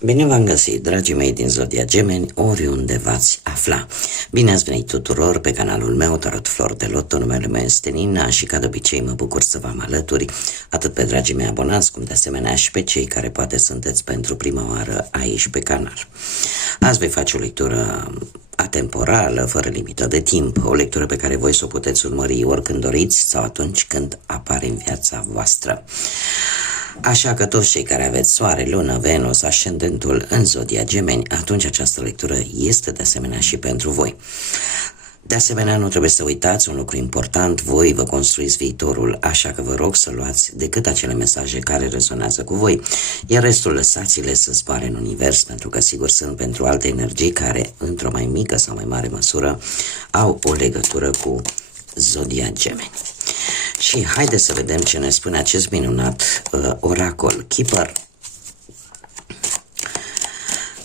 Bine v-am găsit, dragii mei din Zodia Gemeni, oriunde v-ați afla. Bine ați venit tuturor pe canalul meu, Tarot Flor de Loto, numele meu este Nina și ca de obicei mă bucur să vă am alături, atât pe dragii mei abonați, cum de asemenea și pe cei care poate sunteți pentru prima oară aici pe canal. Azi voi face o lectură atemporală, fără limită de timp, o lectură pe care voi să o puteți urmări oricând doriți sau atunci când apare în viața voastră. Așa că toți cei care aveți soare, lună, Venus, ascendentul în Zodia Gemeni, atunci această lectură este de asemenea și pentru voi. De asemenea, nu trebuie să uitați un lucru important, voi vă construiți viitorul, așa că vă rog să luați decât acele mesaje care rezonează cu voi, iar restul lăsați-le să zboare în univers, pentru că sigur sunt pentru alte energii care, într-o mai mică sau mai mare măsură, au o legătură cu Zodia Gemeni. Și haideți să vedem ce ne spune acest minunat oracol Keeper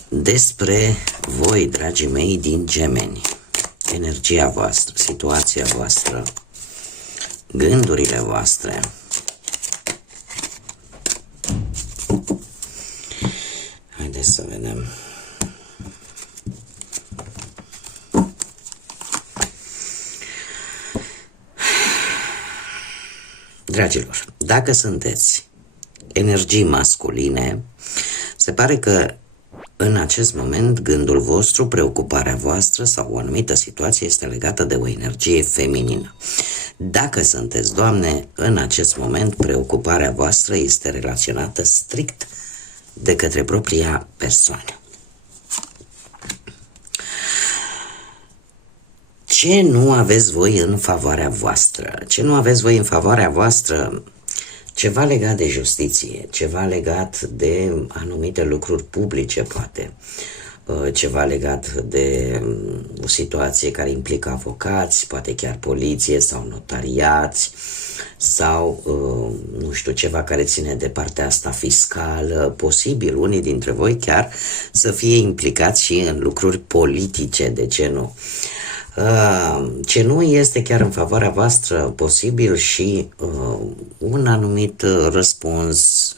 despre voi, dragii mei din Gemeni, energia voastră, situația voastră, gândurile voastre. Haideți să vedem. Dragilor, dacă sunteți energii masculine, se pare că în acest moment gândul vostru, preocuparea voastră sau o anumită situație este legată de o energie feminină. Dacă sunteți doamne, în acest moment preocuparea voastră este relaționată strict de către propria persoană. Ce nu aveți voi în favoarea voastră? Ce nu aveți voi în favoarea voastră? Ceva legat de justiție, ceva legat de anumite lucruri publice, poate. Ceva legat de o situație care implică avocați, poate chiar poliție sau notariați, sau, nu știu, ceva care ține de partea asta fiscală. Posibil, unii dintre voi chiar să fie implicați și în lucruri politice, de ce nu? Ce nu este chiar în favoarea voastră, posibil și un anumit răspuns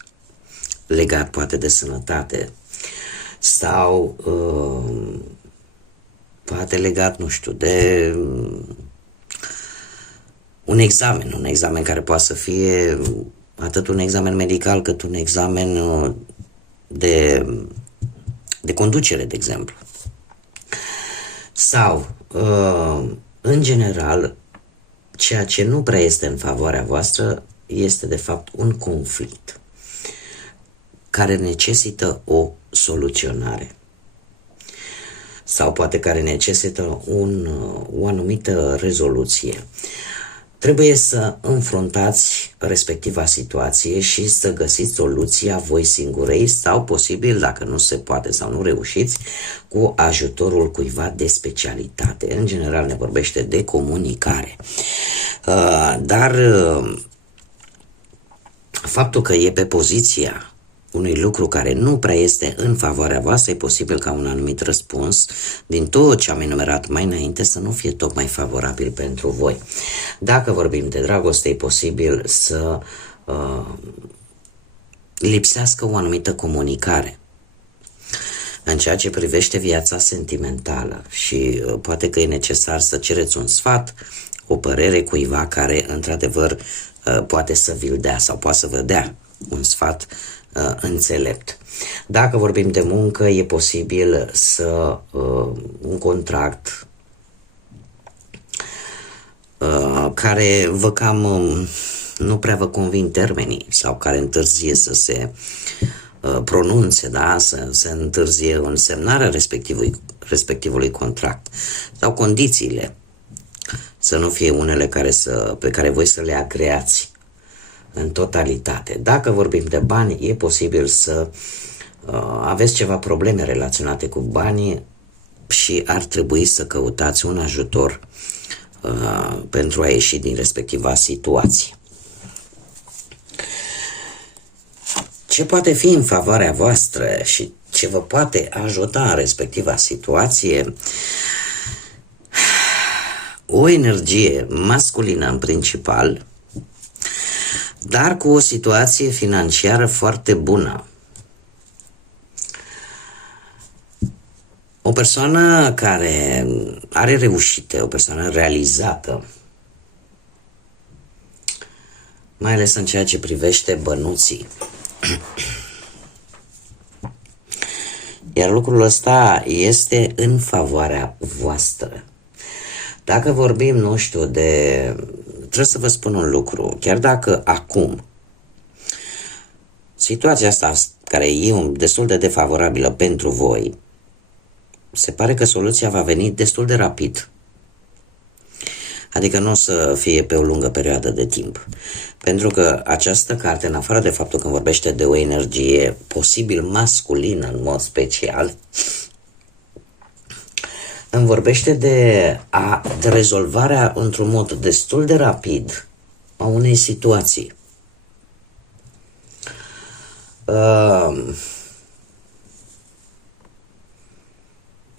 legat poate de sănătate sau poate legat, nu știu, de un examen care poate să fie atât un examen medical cât un examen de conducere, de exemplu. Sau, în general, ceea ce nu prea este în favoarea voastră este de fapt un conflict care necesită o soluționare sau poate care necesită o anumită rezoluție. Trebuie să înfruntați respectiva situație și să găsiți soluția voi singurei sau posibil, dacă nu se poate sau nu reușiți, cu ajutorul cuiva de specialitate. În general ne vorbește de comunicare. Dar faptul că e pe poziția unui lucru care nu prea este în favoarea voastră, e posibil ca un anumit răspuns din tot ce am enumerat mai înainte să nu fie tocmai favorabil pentru voi. Dacă vorbim de dragoste, e posibil să lipsească o anumită comunicare în ceea ce privește viața sentimentală și poate că e necesar să cereți un sfat, o părere cuiva care într-adevăr poate să vi-l dea sau poate să vă dea un sfat înțelept. Dacă vorbim de muncă, e posibil să un contract care vă cam nu prea vă convin termenii sau care întârzie să se pronunțe, da? Să se întârzie în semnarea respectivului contract sau condițiile să nu fie unele pe care voi să le agreați în totalitate. Dacă vorbim de bani, e posibil să aveți ceva probleme relaționate cu banii și ar trebui să căutați un ajutor pentru a ieși din respectiva situație. Ce poate fi în favoarea voastră și ce vă poate ajuta în respectiva situație? O energie masculină în principal, dar cu o situație financiară foarte bună. O persoană care are reușite, o persoană realizată, mai ales în ceea ce privește bănuții. Iar lucrul ăsta este în favoarea voastră. Dacă vorbim, nu știu, trebuie să vă spun un lucru, chiar dacă acum situația asta, care e destul de defavorabilă pentru voi, se pare că soluția va veni destul de rapid. Adică nu o să fie pe o lungă perioadă de timp. Pentru că această carte, în afară de faptul că vorbește de o energie posibil masculină în mod special, îmi vorbește de rezolvarea într-un mod destul de rapid a unei situații.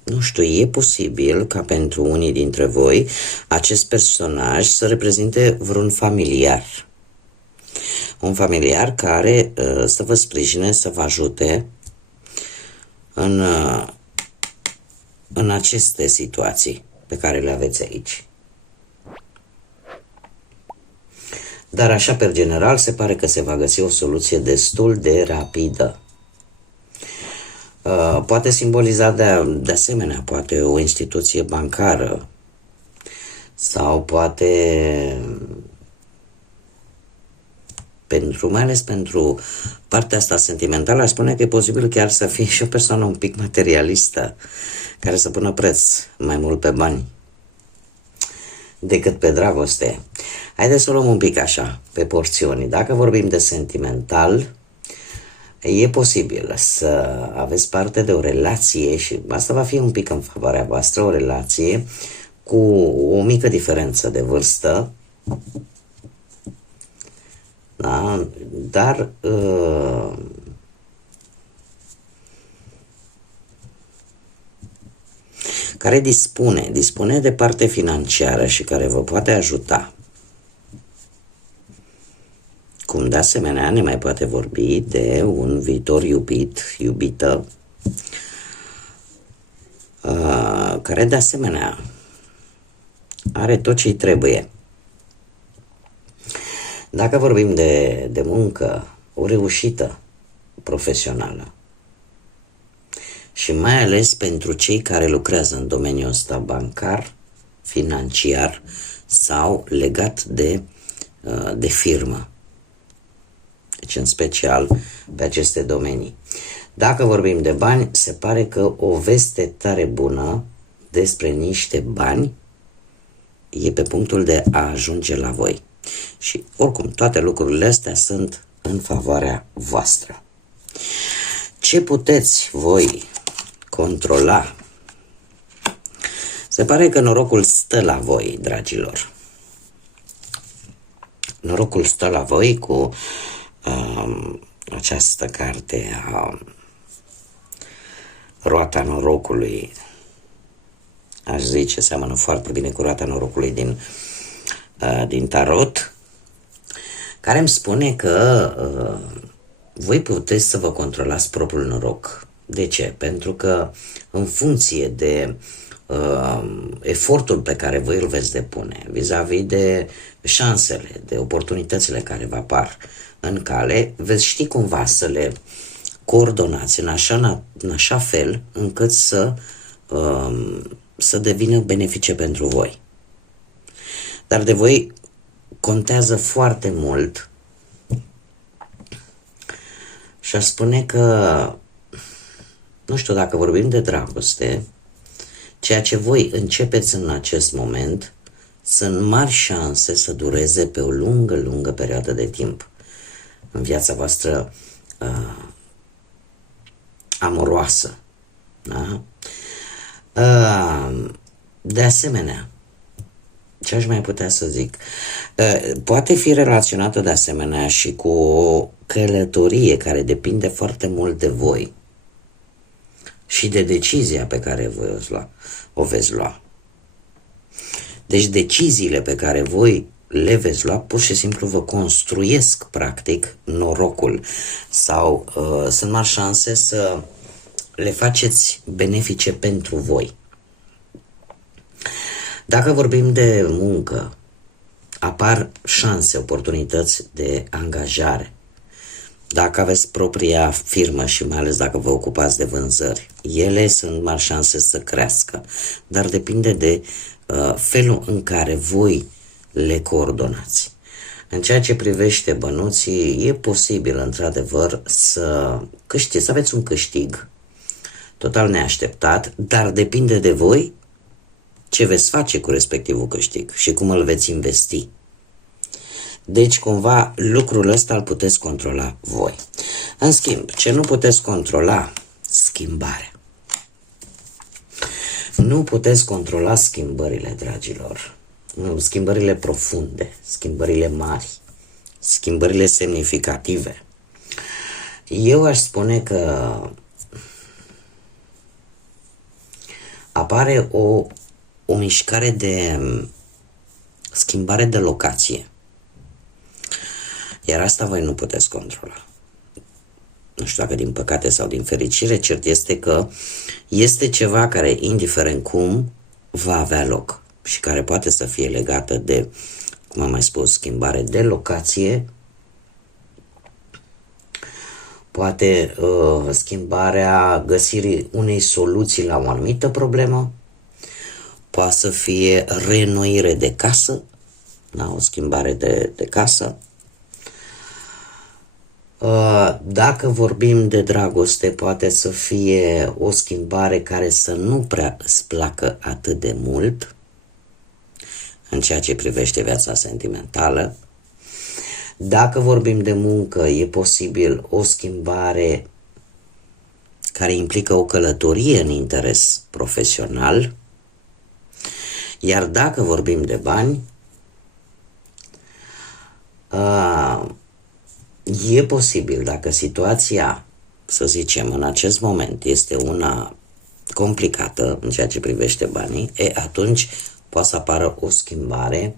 Nu știu, e posibil ca pentru unii dintre voi acest personaj să reprezinte vreun familiar. Un familiar care să vă sprijine, să vă ajute în aceste situații pe care le aveți aici. Dar așa, pe general, se pare că se va găsi o soluție destul de rapidă. Poate simboliza de asemenea, poate o instituție bancară sau poate mai ales pentru partea asta sentimentală, aș spune că e posibil chiar să fie și o persoană un pic materialistă, care să pună preț mai mult pe bani decât pe dragoste. Haideți să o luăm un pic așa, pe porțiuni. Dacă vorbim de sentimental, e posibil să aveți parte de o relație și asta va fi un pic în favoarea voastră, o relație cu o mică diferență de vârstă, da? Dar care dispune de parte financiară și care vă poate ajuta. Cum de asemenea ne mai poate vorbi de un viitor iubită, care de asemenea are tot ce-i trebuie. Dacă vorbim de muncă, o reușită profesională și mai ales pentru cei care lucrează în domeniul ăsta bancar, financiar sau legat de firmă. Deci în special pe aceste domenii. Dacă vorbim de bani, se pare că o veste tare bună despre niște bani e pe punctul de a ajunge la voi. Și oricum, toate lucrurile astea sunt în favoarea voastră. Ce puteți voi controla? Se pare că norocul stă la voi, dragilor. Norocul stă la voi cu această carte a roata norocului. Aș zice, seamănă foarte bine cu roata norocului din tarot, care îmi spune că voi puteți să vă controlați propriul noroc. De ce? Pentru că în funcție de efortul pe care voi îl veți depune vis-a-vis de șansele, de oportunitățile care vă apar în cale, veți ști cumva să le coordonați în așa fel încât să devină benefice pentru voi. Dar de voi contează foarte mult și aș spune că, nu știu, dacă vorbim de dragoste, ceea ce voi începeți în acest moment sunt mari șanse să dureze pe o lungă perioadă de timp în viața voastră amoroasă. Da? De asemenea, ce aș mai putea să zic? Poate fi relaționată de asemenea și cu o călătorie care depinde foarte mult de voi și de decizia pe care voi o veți lua. Deci deciziile pe care voi le veți lua pur și simplu vă construiesc practic norocul sau sunt mari șanse să le faceți benefice pentru voi. Dacă vorbim de muncă, apar șanse, oportunități de angajare. Dacă aveți propria firmă și mai ales dacă vă ocupați de vânzări, ele sunt mari șanse să crească, dar depinde de felul în care voi le coordonați. În ceea ce privește bănuții, e posibil într-adevăr să câștiți, să aveți un câștig total neașteptat, dar depinde de voi ce veți face cu respectivul câștig și cum îl veți investi. Deci, cumva, lucrul ăsta îl puteți controla voi. În schimb, ce nu puteți controla? Schimbarea. Nu puteți controla schimbările, dragilor. Nu, schimbările profunde, schimbările mari, schimbările semnificative. Eu aș spune că apare o mișcare de schimbare de locație. Iar asta voi nu puteți controla. Nu știu dacă din păcate sau din fericire, cert este că este ceva care, indiferent cum, va avea loc și care poate să fie legată de, cum am mai spus, schimbare de locație, poate schimbarea găsirii unei soluții la o anumită problemă, poate să fie reînnoire de casă, da, o schimbare de casă. Dacă vorbim de dragoste, poate să fie o schimbare care să nu prea îți placă atât de mult în ceea ce privește viața sentimentală. Dacă vorbim de muncă, e posibil o schimbare care implică o călătorie în interes profesional. Iar dacă vorbim de bani, e posibil, dacă situația, să zicem, în acest moment este una complicată în ceea ce privește banii, atunci poate să apară o schimbare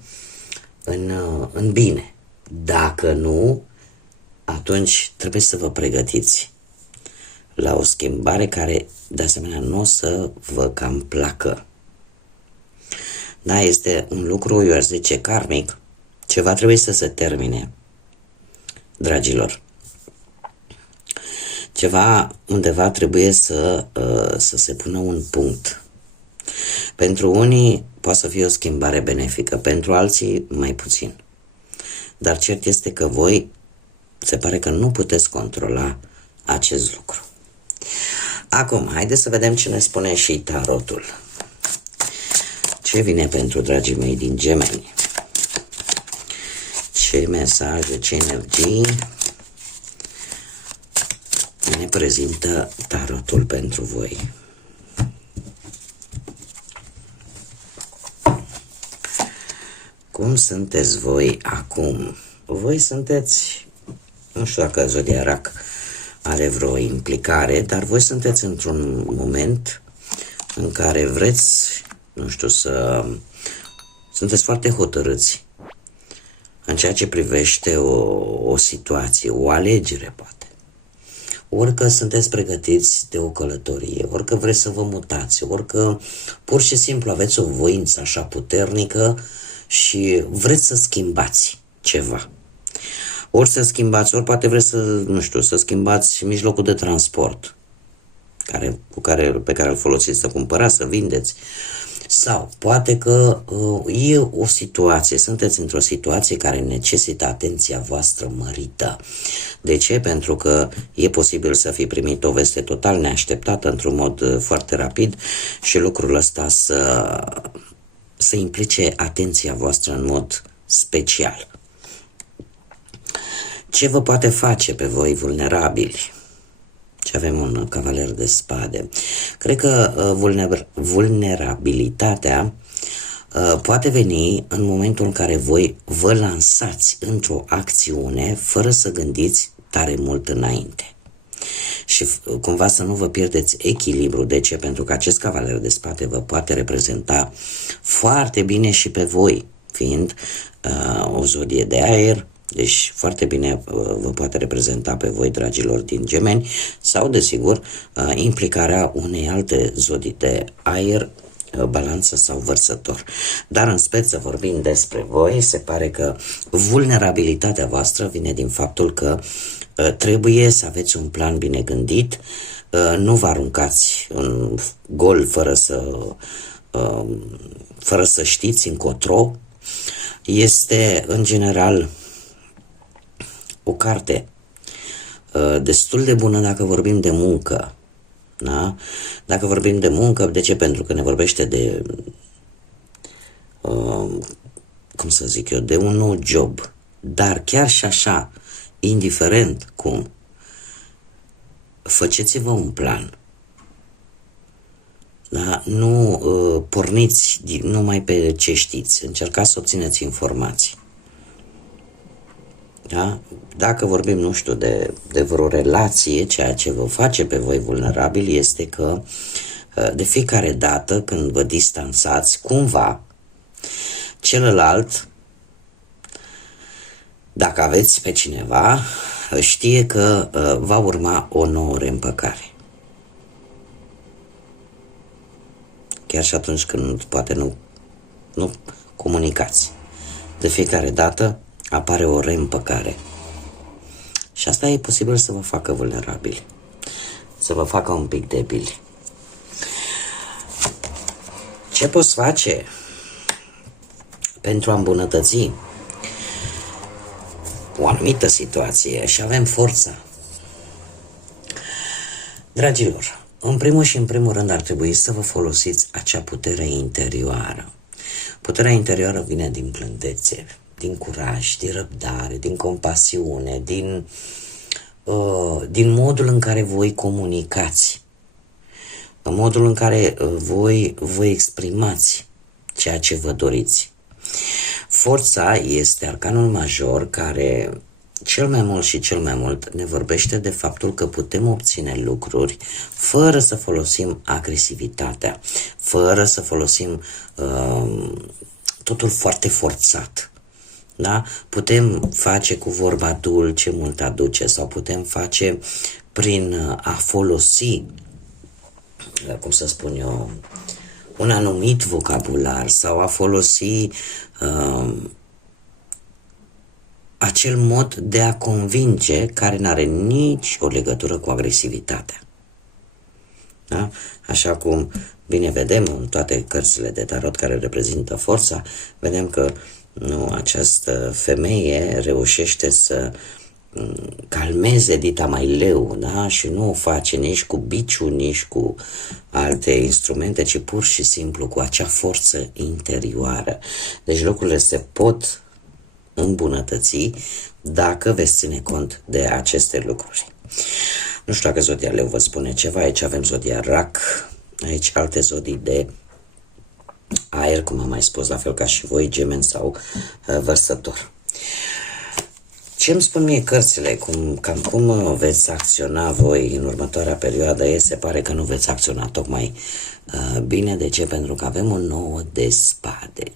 în bine. Dacă nu, atunci trebuie să vă pregătiți la o schimbare care, de asemenea, nu o să vă cam placă. Da, este un lucru, eu aș zice, karmic, ceva trebuie să se termine, dragilor. Ceva undeva trebuie să se pună un punct. Pentru unii poate să fie o schimbare benefică, pentru alții mai puțin. Dar cert este că voi se pare că nu puteți controla acest lucru. Acum, haideți să vedem ce ne spune și tarotul. Ce vine pentru dragii mei din Gemeni? Ce mesaje, ce energii ne prezintă tarotul pentru voi? Cum sunteți voi acum? Voi sunteți, nu știu dacă Zodiarac are vreo implicare, dar voi sunteți într-un moment în care vreți, nu știu, sunteți foarte hotărâți în ceea ce privește o situație, o alegere, poate. Ori că sunteți pregătiți de o călătorie, ori că vreți să vă mutați, ori că pur și simplu aveți o voință așa puternică și vreți să schimbați ceva. Ori să schimbați, ori poate vreți să, nu știu, să schimbați mijlocul de transport pe care îl folosiți, să cumpărați, să vindeți. Sau poate că e o situație, sunteți într-o situație care necesită atenția voastră mărită. De ce? Pentru că e posibil să fi primit o veste total neașteptată într-un mod foarte rapid și lucrul ăsta să implice atenția voastră în mod special. Ce vă poate face pe voi vulnerabili? Și avem un cavaler de spade. Cred că vulnerabilitatea poate veni în momentul în care voi vă lansați într-o acțiune fără să gândiți tare mult înainte. Și cumva să nu vă pierdeți echilibru. De ce? Pentru că acest cavaler de spade vă poate reprezenta foarte bine și pe voi, fiind o zodie de aer, Deci foarte bine vă poate reprezenta pe voi, dragilor din Gemeni, sau desigur implicarea unei alte zodii de aer, Balanță sau Vărsător. Dar în speță vorbind despre voi, se pare că vulnerabilitatea voastră vine din faptul că trebuie să aveți un plan bine gândit, nu vă aruncați în gol fără să știți încotro. Este în general o carte destul de bună dacă vorbim de muncă. Da? Dacă vorbim de muncă, de ce? Pentru că ne vorbește de cum să zic eu, de un nou job. Dar chiar și așa, indiferent cum, faceți-vă un plan. Da? Nu porniți numai pe ce știți, încercați să obțineți informații. Da? Dacă vorbim, nu știu, de vreo relație, ceea ce vă face pe voi vulnerabili este că de fiecare dată când vă distanțați, cumva, celălalt, dacă aveți pe cineva, știe că va urma o nouă reîmpăcare. Chiar și atunci când poate nu comunicați. De fiecare dată apare o reîmpăcare. Și asta e posibil să vă facă vulnerabili, să vă facă un pic debili. Ce poți face pentru a îmbunătăți o anumită situație și avem forța? Dragilor, în primul și în primul rând ar trebui să vă folosiți acea putere interioară. Puterea interioară vine din blândețe, din curaj, din răbdare, din compasiune, din modul în care voi comunicați, în modul în care voi vă exprimați ceea ce vă doriți. Forța este arcanul major care cel mai mult și cel mai mult ne vorbește de faptul că putem obține lucruri fără să folosim agresivitatea, fără să folosim totul foarte forțat. Da? Putem face cu vorba dulce mult aduce, sau putem face prin a folosi, cum să spun eu, un anumit vocabular, sau a folosi acel mod de a convinge care nu are nici o legătură cu agresivitatea. Da? Așa cum bine vedem în toate cărțile de tarot care reprezintă forța, vedem că această femeie reușește să calmeze dita mai leu, da? Și nu o face nici cu biciu, nici cu alte instrumente, ci pur și simplu cu acea forță interioară. Deci lucrurile se pot îmbunătăți dacă veți ține cont de aceste lucruri. Nu știu dacă zodia Leu vă spune ceva. Aici avem zodia Rac, aici alte zodii de aer, cum am mai spus, la fel ca și voi, Gemeni sau Vărsător. Ce îmi spun mie cărțile, cam cum veți acționa voi în următoarea perioadă? Se pare că nu veți acționa tocmai bine. De ce? Pentru că avem o nouă de spade.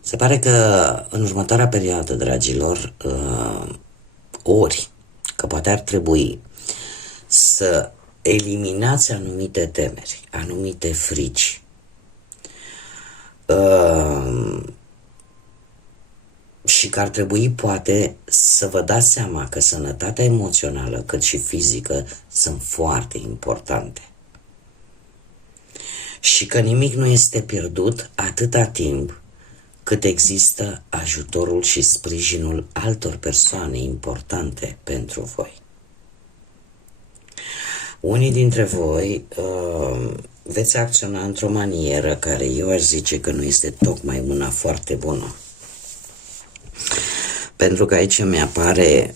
Se pare că în următoarea perioadă, dragilor, ori că poate ar trebui să eliminați anumite temeri, anumite frici, și că ar trebui poate să vă dați seama că sănătatea emoțională cât și fizică sunt foarte importante. Și că nimic nu este pierdut atâta timp cât există ajutorul și sprijinul altor persoane importante pentru voi. Unii dintre voi veți acționa într-o manieră care eu aș zice că nu este tocmai una foarte bună. Pentru că aici mi apare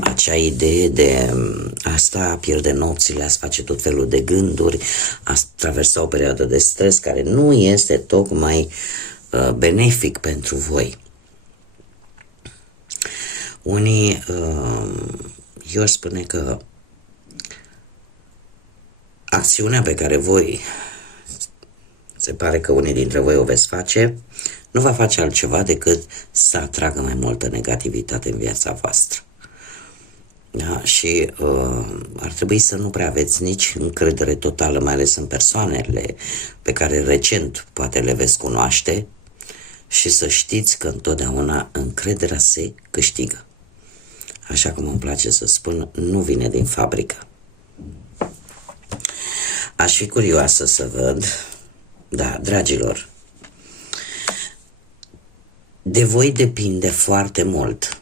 acea idee de asta, pierde nopțile, a face tot felul de gânduri, a traversa o perioadă de stres care nu este tocmai benefic pentru voi. Unii, eu aș spune că acțiunea pe care voi se pare că unii dintre voi o veți face, nu va face altceva decât să atragă mai multă negativitate în viața voastră. Da? Și ar trebui să nu prea aveți nici încredere totală, mai ales în persoanele pe care recent poate le veți cunoaște, și să știți că întotdeauna încrederea se câștigă. Așa cum îmi place să spun, nu vine din fabrică. Aș fi curioasă să văd, da, dragilor, de voi depinde foarte mult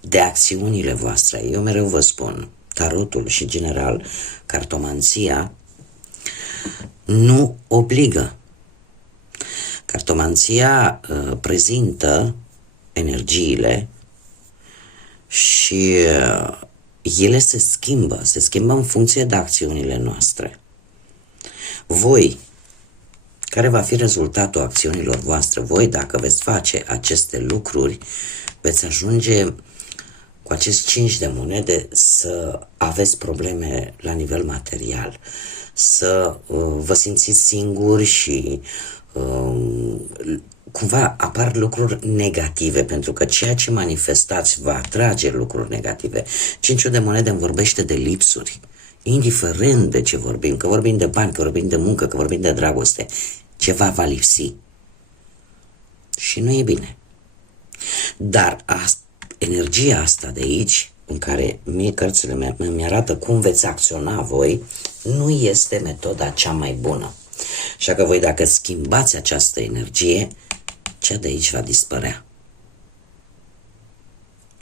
de acțiunile voastre. Eu mereu vă spun, tarotul și general cartomanția nu obligă. Cartomanția prezintă energiile și ele se schimbă în funcție de acțiunile noastre. Voi, care va fi rezultatul acțiunilor voastre? Voi, dacă veți face aceste lucruri, veți ajunge cu acest 5 de monede să aveți probleme la nivel material, să vă simțiți singuri și cumva apar lucruri negative, pentru că ceea ce manifestați va atrage lucruri negative. 5 de monede îmi vorbește de lipsuri, indiferent de ce vorbim, că vorbim de bani, că vorbim de muncă, că vorbim de dragoste, ceva va lipsi și nu e bine. Dar energia asta de aici, în care mie cărțile mi arată cum veți acționa voi, nu este metoda cea mai bună. Așa că voi, dacă schimbați această energie, cea de aici va dispărea.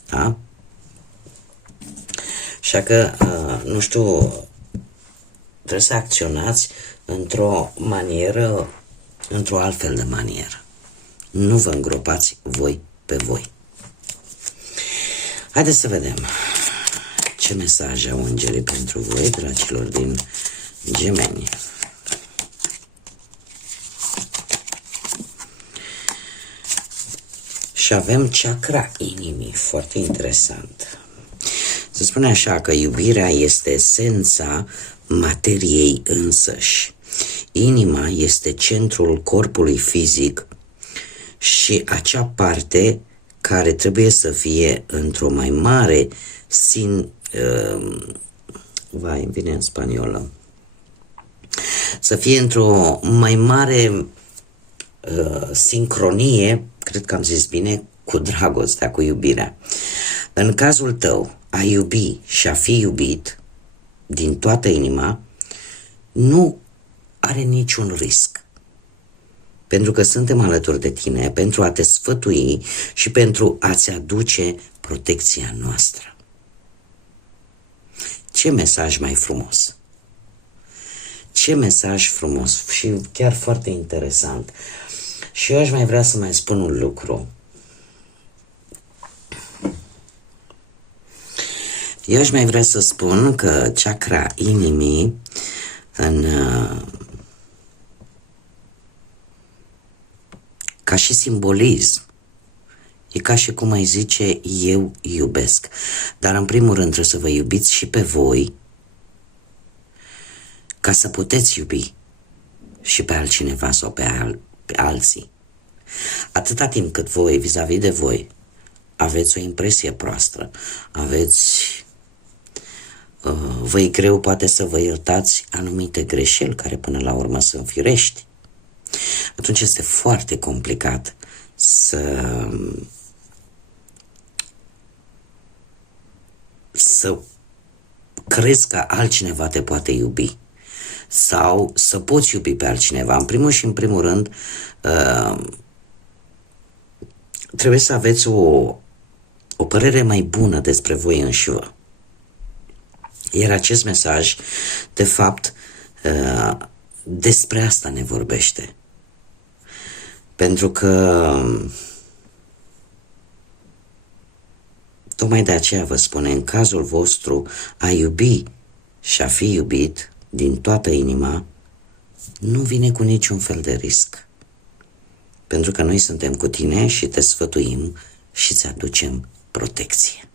Da? Așa că, nu știu, trebuie să acționați într-o manieră, într-o altfel de manieră. Nu vă îngropați voi pe voi. Haideți să vedem ce mesaje au îngerii pentru voi, dragilor din Gemeni. Și avem chakra inimii, foarte interesant. Se spune așa că iubirea este esența materiei însăși. Inima este centrul corpului fizic și acea parte care trebuie să fie într-o mai mare vine în spaniolă. Să fie într-o mai mare sincronie, cred că am zis bine, cu dragostea, cu iubirea. În cazul tău, a iubi și a fi iubit din toată inima nu are niciun risc. Pentru că suntem alături de tine, pentru a te sfătui și pentru a-ți aduce protecția noastră. Ce mesaj mai frumos! Ce mesaj frumos și chiar foarte interesant. Și eu aș mai vrea să mai spun un lucru. Eu aș mai vrea să spun că chakra inimii ca și simbolism, e ca și cum ai zice, eu iubesc. Dar în primul rând trebuie să vă iubiți și pe voi, ca să puteți iubi și pe altcineva sau pe alții. Atâta timp cât voi, vis-a-vis de voi, aveți o impresie proastră, vă-i greu poate să vă iertați anumite greșeli care până la urmă sunt firești, atunci este foarte complicat să crezi că altcineva te poate iubi sau să poți iubi pe altcineva. În primul și în primul rând trebuie să aveți o părere mai bună despre voi înșivă. Iar acest mesaj, de fapt, despre asta ne vorbește. Pentru că tocmai de aceea vă spune, în cazul vostru, a iubi și a fi iubit din toată inima nu vine cu niciun fel de risc. Pentru că noi suntem cu tine și te sfătuim și îți aducem protecție.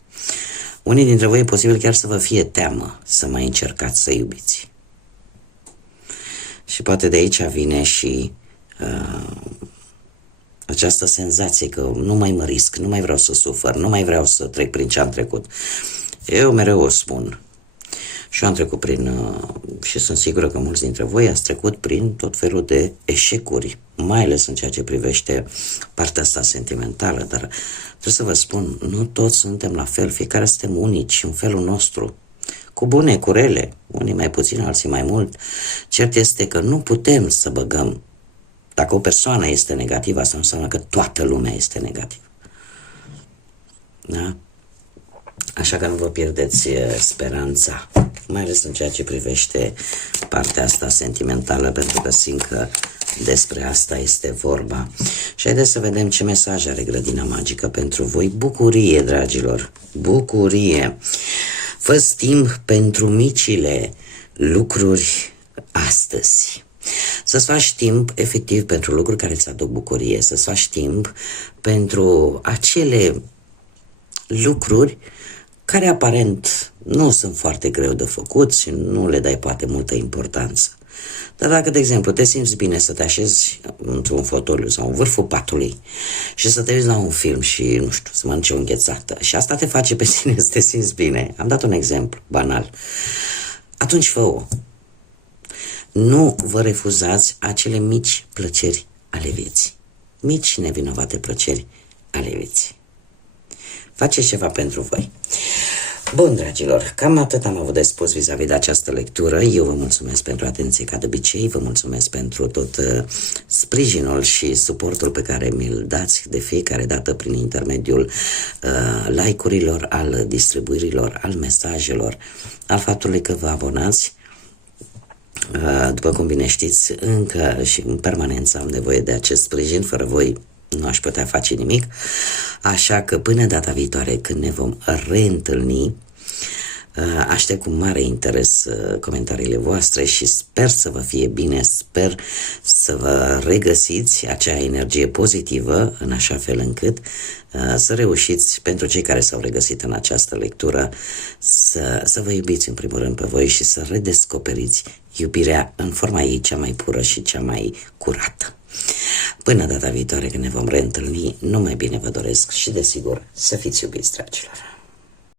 Unii dintre voi e posibil chiar să vă fie teamă să mai încercați să iubiți. Și poate de aici vine și această senzație că nu mai mă risc, nu mai vreau să sufăr, nu mai vreau să trec prin ce am trecut. Eu mereu o spun. Și eu am trecut prin, și sunt sigură că mulți dintre voi ați trecut prin tot felul de eșecuri, mai ales în ceea ce privește partea asta sentimentală, dar trebuie să vă spun, nu toți suntem la fel, fiecare suntem unici în felul nostru, cu bune, cu rele, unii mai puțin, alții mai mult. Cert este că nu putem să băgăm, dacă o persoană este negativă, asta nu înseamnă că toată lumea este negativă. Da? Așa că nu vă pierdeți speranța, mai ales în ceea ce privește partea asta sentimentală, pentru că simt că despre asta este vorba. Și haideți să vedem ce mesaj are Grădina Magică pentru voi. Bucurie, dragilor, bucurie. Fă-ți timp pentru micile lucruri astăzi. Să-ți faci timp efectiv pentru lucruri care îți aduc bucurie, să-ți faci timp pentru acele lucruri care aparent nu sunt foarte greu de făcut și nu le dai poate multă importanță. Dar dacă, de exemplu, te simți bine să te așezi într-un fotoliu sau în vârful patului și să te uiți la un film și, nu știu, să mănânci o înghețată și asta te face pe tine să te simți bine, am dat un exemplu banal, atunci fă-o. Nu vă refuzați acele mici plăceri ale vieții, mici nevinovate plăceri ale vieții. Faceți ceva pentru voi. Bun, dragilor, cam atât am avut de spus vis-a-vis de această lectură. Eu vă mulțumesc pentru atenție ca de obicei, vă mulțumesc pentru tot sprijinul și suportul pe care mi-l dați de fiecare dată prin intermediul like-urilor, al distribuirilor, al mesajelor, al faptului că vă abonați. După cum bine știți, încă și în permanență am nevoie de acest sprijin, fără voi nu aș putea face nimic, așa că până data viitoare când ne vom reîntâlni, aștept cu mare interes comentariile voastre și sper să vă fie bine, sper să vă regăsiți acea energie pozitivă în așa fel încât să reușiți, pentru cei care s-au regăsit în această lectură, să vă iubiți în primul rând pe voi și să redescoperiți iubirea în forma ei cea mai pură și cea mai curată. Până data viitoare când ne vom reîntâlni, numai bine vă doresc și desigur să fiți iubiți, dragilor!